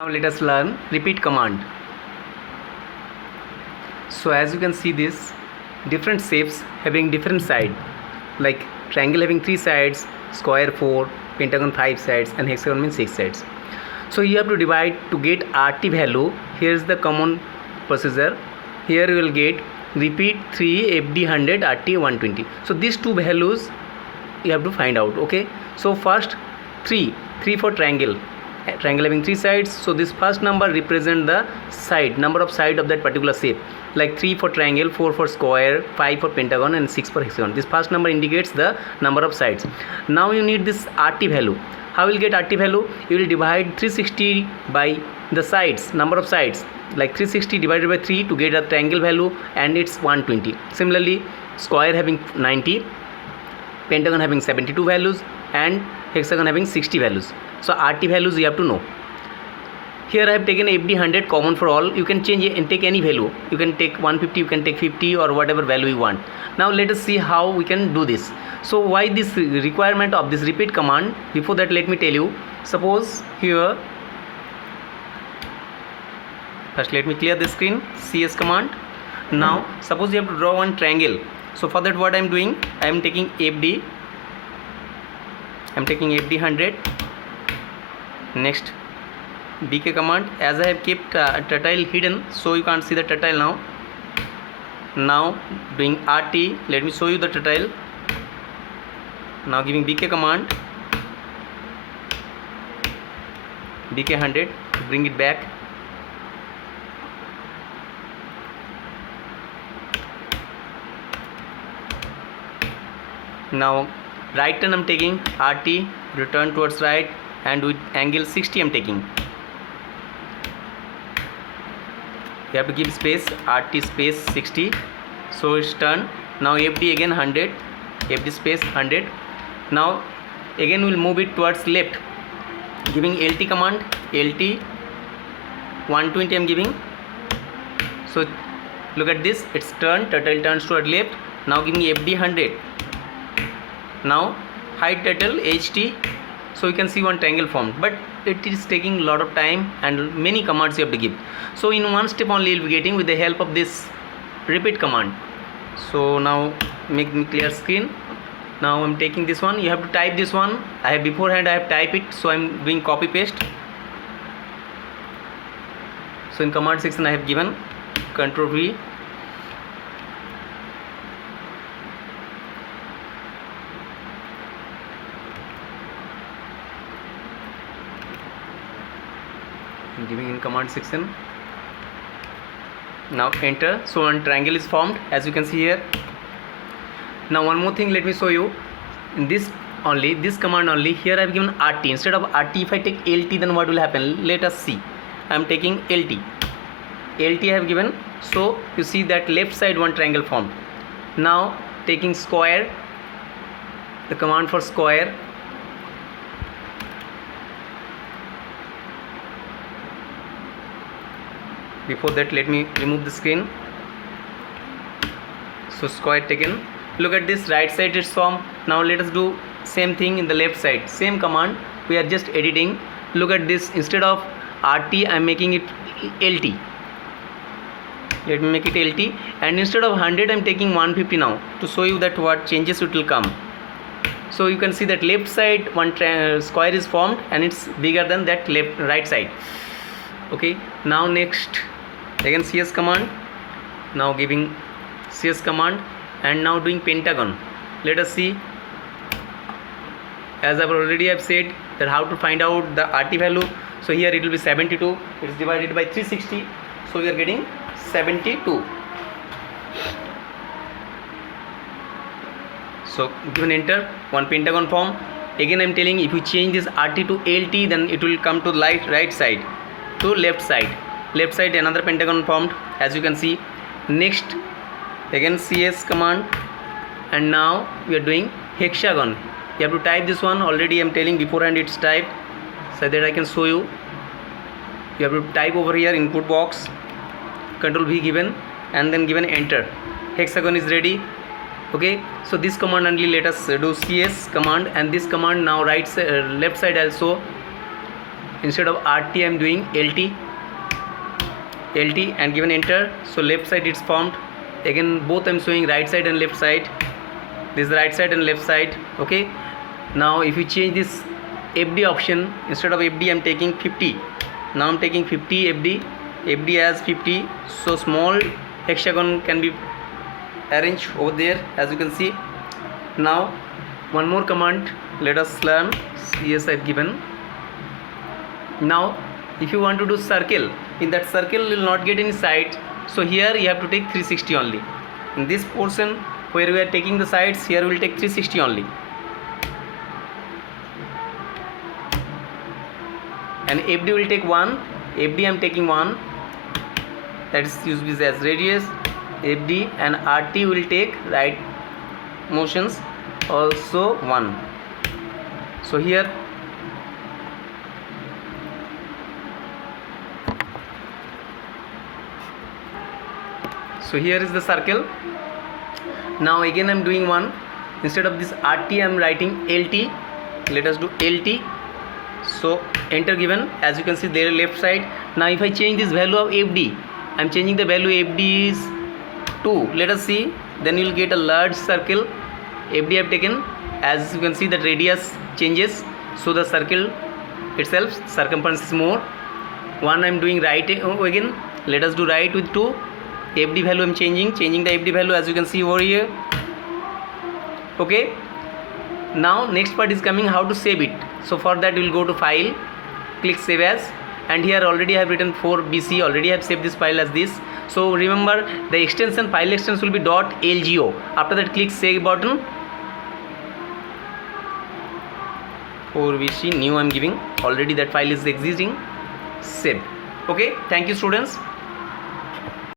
Now let us learn repeat command. So as you can see this, different shapes having different side, like triangle having 3 sides, square 4, pentagon 5 sides, and hexagon means 6 sides. So you have to divide to get RT value. Here is the common procedure. Here you will get repeat 3 FD 100 RT 120. So these two values you have to find out. Okay, so first 3 for triangle having 3 sides, so this first number represent the side number of side of that particular shape, like 3 for triangle, 4 for square, 5 for pentagon, and 6 for hexagon. This first number indicates the number of sides. Now you need this RT value. How will get RT value? You will divide 360 by the sides, number of sides, like 360 divided by 3 to get a triangle value, and it's 120. Similarly, square having 90, pentagon having 72 values, and hexagon having 60 values. So RT values you have to know. Here I have taken FD 100 common for all. You can change and take any value. You can take 150, you can take 50, or whatever value you want. Now let us see how we can do this. So why this requirement of this repeat command? Before that, let me tell you. Suppose here, first let me clear the screen. CS command. Now suppose you have to draw one triangle. So for that, what I am doing, I am taking FD. I am taking FD 100. Next BK command. As I have kept turtle hidden, so you can't see the turtle now. Now doing RT, let me show you the turtle. Now giving BK command, BK 100, bring it back. Now right turn I am taking RT, return towards right, and with angle 60 I am taking. You have to give space, RT space 60, so it's turn. Now FD again 100, FD space 100. Now again we will move it towards left, giving LT command, LT 120 I am giving. So look at this, it's turn, turtle turns toward left. Now giving FD 100. Now hide turtle HT, so you can see one triangle formed, but it is taking a lot of time and many commands you have to give. So in one step only you will be getting with the help of this repeat command. So now make me clear screen. Now I am taking this one. You have to type this one. I have beforehand I have typed it, so I am doing copy paste. So in command section I have given Ctrl V. Giving in command section. Now enter. So one triangle is formed, as you can see here. Now one more thing, let me show you. In this only, this command only, here I have given RT. Instead of RT, if I take LT, then what will happen? Let us see. I am taking LT. LT I have given. So you see that left side one triangle formed. Now taking square, the command for square. Before that, let me remove the screen. So square taken. Look at this, right side is formed. Now let us do same thing in the left side. Same command, we are just editing. Look at this, instead of RT I am making it LT. Let me make it LT, and instead of 100 I am taking 150 now, to show you that what changes it will come. So you can see that left side one square is formed, and it's bigger than that right side. Okay, now next again CS command. Now giving CS command, and now doing pentagon. Let us see. As I've already have said that how to find out the RT value. So here it will be 72. It is divided by 360. So we are getting 72. So given enter, one pentagon form. Again I am telling, if you change this RT to LT, then it will come to right side, to left side. Left side another pentagon formed, as you can see. Next again CS command, and now we are doing hexagon. You have to type this one. Already I am telling beforehand it's typed, so that I can show you. You have to type over here input box, Ctrl V given, and then given enter. Hexagon is ready. Okay, so this command only let us do CS command, and this command now left side also instead of RT I am doing LT and given enter. So left side it's formed. Again both I am showing right side and left side. This is the right side and left side. Okay, now if you change this FD option, instead of FD I am taking 50. Now I am taking 50 FD as 50. So small hexagon can be arranged over there, as you can see. Now one more command, let us learn. Yes, I have given. Now if you want to do circle, in that circle you will not get any sides, so here you have to take 360 only. In this portion where we are taking the sides, here we will take 360 only. And FD will take 1. FD I am taking 1, that is used as radius. FD and RT will take right motions also 1. So here is the circle. Now again I am doing 1. Instead of this RT I am writing LT. Let us do LT. So enter given, as you can see there left side. Now if I change this value of FD, I am changing the value FD is 2. Let us see, then you will get a large circle. FD I have taken, as you can see that radius changes, so the circle itself circumference is more. 1 I am doing right again. Let us do right with 2. FD value I am changing the FD value, as you can see over here. Okay, now next part is coming, how to save it. So for that we will go to file, click save as, and here already I have written 4BC, already I have saved this file as this. So remember the extension, file extension will be .lgo. After that click save button. 4BC new I am giving, already that file is existing. Save. Okay, thank you students.